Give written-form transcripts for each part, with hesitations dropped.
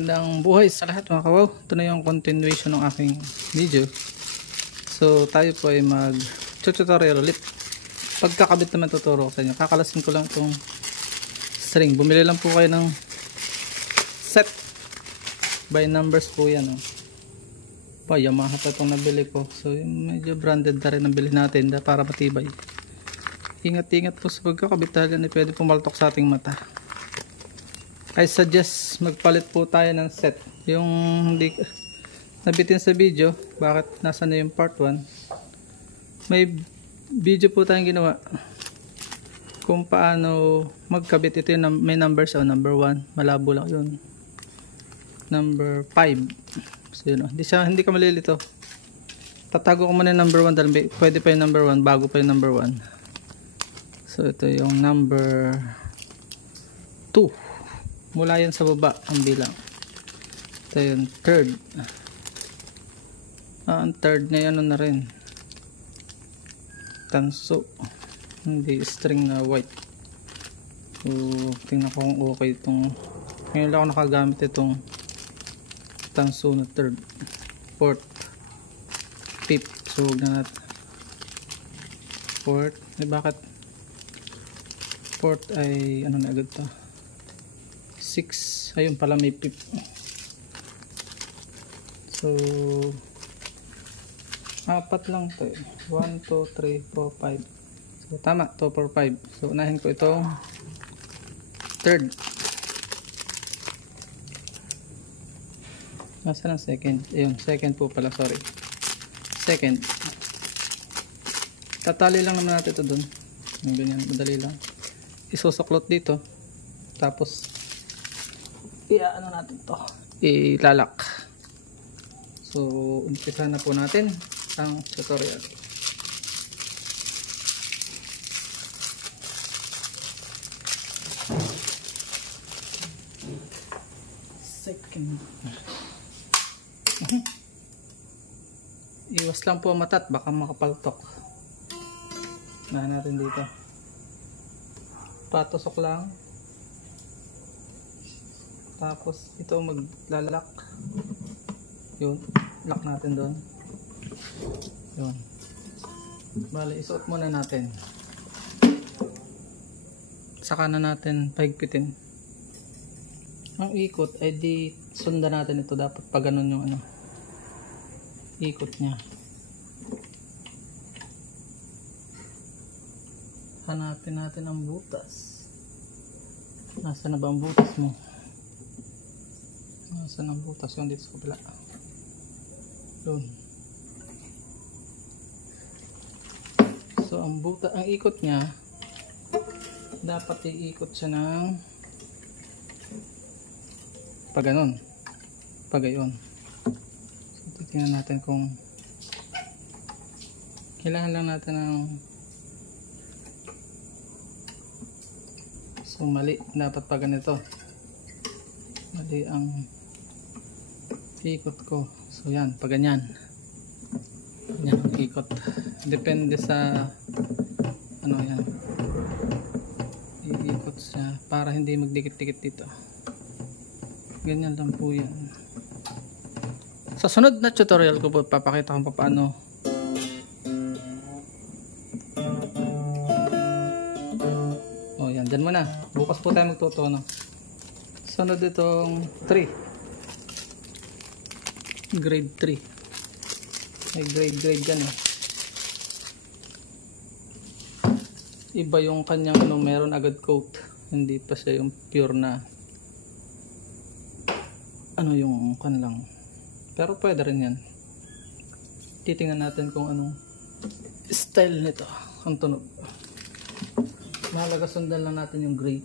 Magandang buhay sa lahat mga kawaw. Ito na yung continuation ng aking video. So tayo po ay mag tutorial ulit. Pagkakabit naman tuturo ko sa inyo. Kakalasin ko lang itong string. Bumili lang po kayo ng set by numbers po yan. Yamaha pa itong nabili ko. So medyo branded na rin nabili natin para matibay. Ingat-ingat po sa pagkakabit dahil pwede pumaltok sa ating mata. I suggest magpalit po tayo ng set. Yung hindi nabitin sa video, bakit nasa na yung part 1, may video po tayong ginawa kung paano magkabit. Ito yung may numbers. Number 1, malabo lang yun. Number 5, so yun, hindi ka malilito. Tatago ko muna yung number 1 dahil pwede pa yung number 1 bago pa yung number 1. So ito yung number 2. Mula yan sa baba ang bilang. Ito yung third. Ang third na yan na rin. Tanso. Hindi string na white. So tingnan ko kung okay itong. Ngayon lang ako nakagamit itong tanso na third. Fourth. Fifth. So huwag na natin. Fourth. Bakit? Fourth ay ano na agad to? 6. Ayun pala may pip. So 4 lang to. 1, 2, 3, 4, 5. So tama, 2, 4, 5. So unahin ko itong third. Nasaan ang second? Ayun, second po pala, sorry. Second. Tatali lang naman natin ito dun. Yung ganyan, madali lang. Isusuklot dito. Tapos ano natin to, ilalak. So umpisa na po natin ang tutorial. Second. Iwas lang po matat, baka makapaltok. Nahan natin dito. Patusok lang. Tapos ito maglalak. Yun, lock natin doon. Yun. Bale, isuot muna natin. Saka na natin pahigpitin. Ang ikot ay di sundan natin ito. Dapat pa ganun yung ikot niya. Hanapin natin ang butas. Nasaan na ba ang butas mo? Nasaan ang butas? Yung dito sa kabila. Doon. So ang butas, ang ikot niya, dapat iikot siya ng paganon. Pagayon. So titingnan natin kung kailangan lang natin ng so mali. Dapat pa ganito. Mali ang ikot ko. So yan, pag ganyan. Ganyan ang ikot. Depende sa yan. Iikot siya para hindi magdikit-dikit dito. Ganyan lang po yan. Sa sunod na tutorial ko po papakita kung paano yan, dyan muna. Bukas po tayo magtutuno. Sunod itong 3. Grade 3. May grade yan Iba yung kanyang meron agad coat. Hindi pa siya yung pure na yung lang. Pero pwede rin yan. Titingnan natin kung anong style nito ang tunog. Mahalaga sundan lang natin yung grade.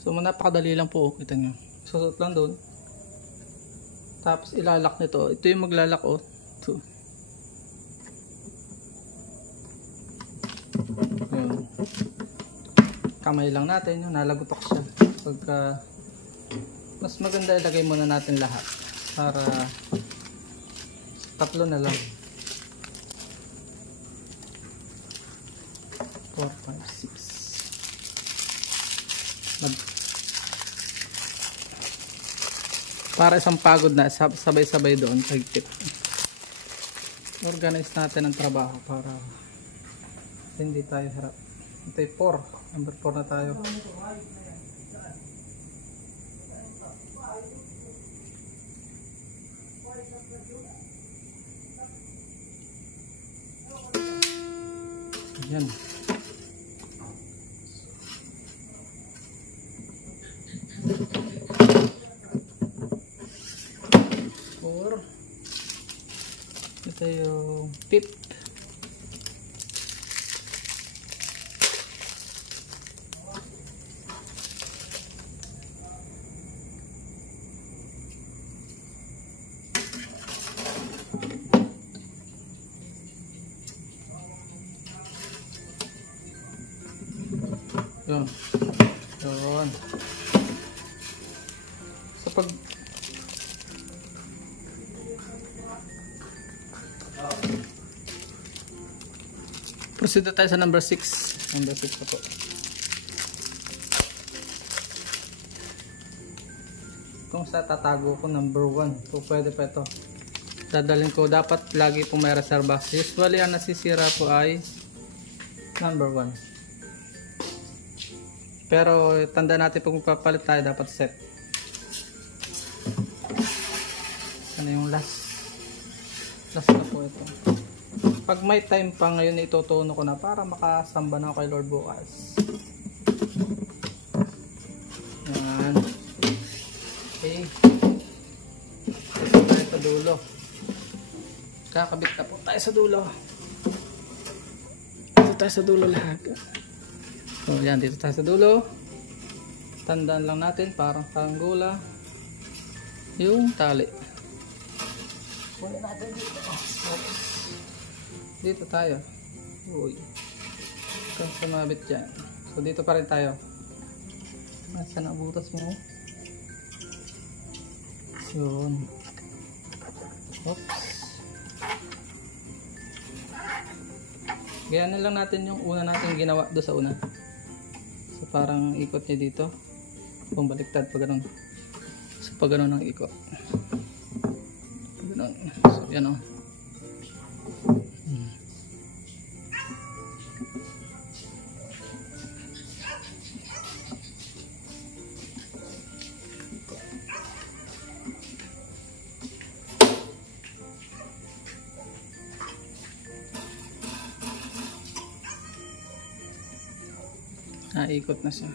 So napakadali lang po. Kita nyo. Susot lang doon. Tapos ilalak nito. Ito yung maglalak Ito. Yun. Kamay lang natin yun. Nalagutok siya. Pagka mas maganda ilagay muna natin lahat. Para 3 na lang. 4, 5, 6. Para isang pagod na, sabay-sabay doon, higpit. Organize natin ang trabaho para hindi tayo harap. Ito ay 4. Number 4 na tayo. Yan. Ito yung 5th. Yun. Yun. So pag proceed na tayo sa number 6. Number 6 na po. Kung sa tatago ko number 1. So pwede pa ito. Dadalhin ko. Dapat lagi po may reserva. Usually ang nasisira po ay number 1. Pero tanda natin pag magpapalit tayo dapat set. Ano yung last? Last na po ito. Pag may time pa ngayon itutuno ko na para makasamba na ako kay Lord bukas. Yan. Okay. Ito tayo sa dulo. Kakabit na po tayo sa dulo. Ito tayo sa dulo lahat. So yan, dito tayo sa dulo. Tandaan lang natin parang tanggula yung tali. Kunin natin dito. Dito tayo. Uy. Kung sumabit dyan. So dito pa rin tayo. Nasaan ang butas mo? Yun. Oops. Gayanin lang natin yung una natin ginawa doon sa una. So parang ikot niya dito. Pambaliktad pa ganun. So pag ganun ang ikot. Ganun. So yan o. Ikot na siya.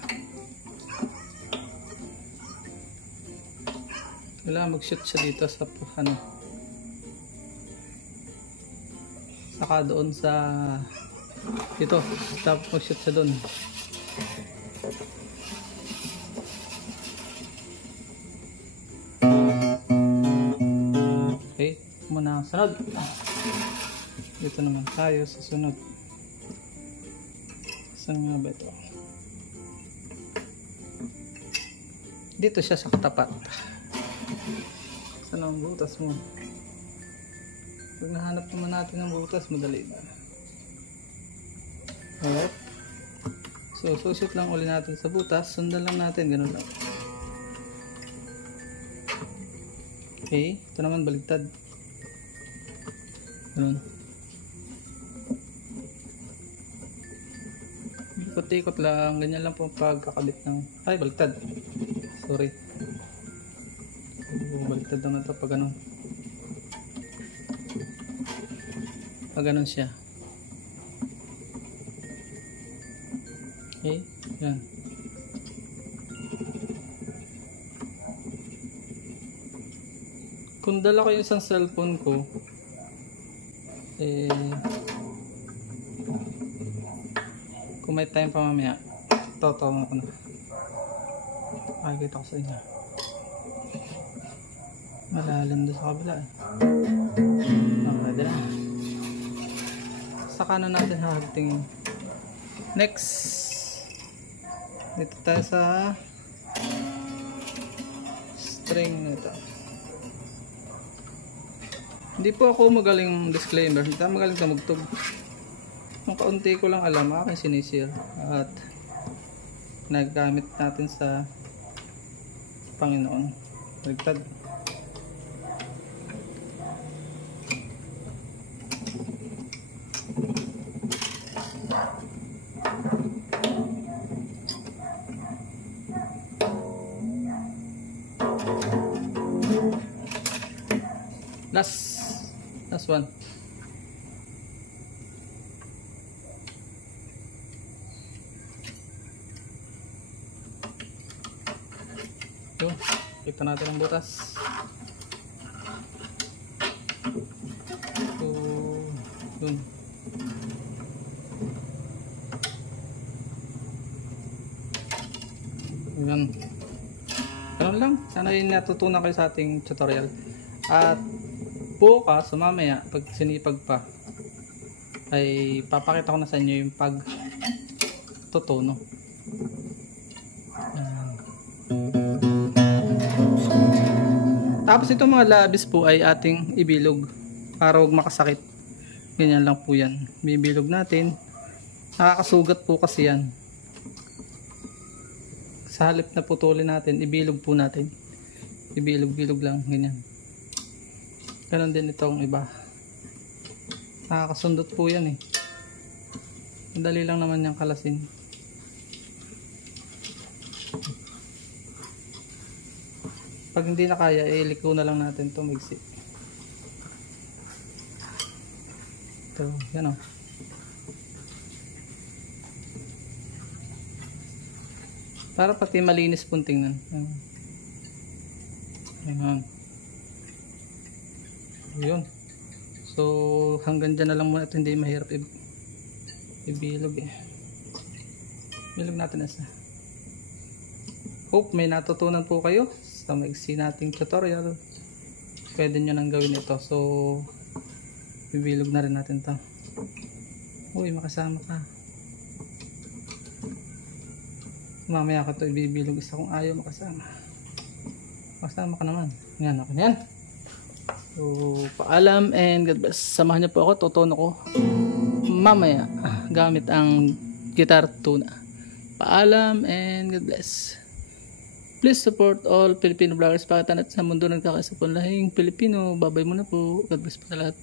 Wala, mag-shoot siya dito sa ano. Saka doon sa dito. Tapos mag-shoot siya doon. Okay, muna sunod. Dito naman tayo sa sunod. Saan nga ba ito? Dito siya sa katapat. Saan ang butas mo? Pag nahanap naman natin ang butas, madali na. Alright. So, susit lang uli natin sa butas. Sundan lang natin. Ganun lang. Okay. Ito naman baligtad. Ganun. Ikot-ikot lang. Ganyan lang po pagkakabit ng... Ay, baligtad. Sorry. Baliktad naman ito pag ganun. Pag ganun siya. Okay. Yan. Kung dala ko yung isang cellphone ko, kung may time pa mamaya, totoo ko na. Makikita ko sa inyo. Malalim doon sa kabila eh. Pwede na. Saka na natin hahagtingin. Next. Dito tayo sa string nito. Hindi po ako magaling disclaimer. Hindi tayo magaling tumugtog. Ang kaunti ko lang alam, aking sinisir. At naggamit natin sa Panginoon. Baligtad. Last one. Yun, kita natin ang butas. So, yun. Yan. Ganun lang. Sana yung natutunan kayo sa ating tutorial. At bukas, mamaya, pag sinipag pa, ay papakita ko na sa inyo yung pagtutuno. Tapos itong mga labis po ay ating ibilog para huwag makasakit. Ganyan lang po yan. Bibilog natin. Nakakasugat po kasi yan. Sa halip na putulin natin, ibilog po natin. Ibilog-bilog lang, ganyan. Ganon din itong iba. Nakakasundot po yan eh. Madali lang naman yung kalasin. Pag hindi na kaya, iliko na lang natin ito maigsi. Ito, yan o. Para pati malinis pong tingnan. Ayan. Yun. So, hanggang dyan na lang muna ito. Hindi mahirap ibilog eh. Bilog natin isa. Hope may natutunan po kayo sa maigsi nating tutorial. Pwede nyo nang gawin ito. So, bibilog na rin natin ito. Uy, makasama ka. Mamaya ko ito ibibilog isa kung ayaw makasama. Makasama ka naman. Yan, okay yan. So, paalam and God bless. Samahan niyo po ako, tutono ko mamaya gamit ang guitar tuna. Paalam and God bless. Please support all Filipino vloggers pakitan at sa mundo nagkakaisa po lahing Pilipino. Babay muna po. God bless po sa lahat.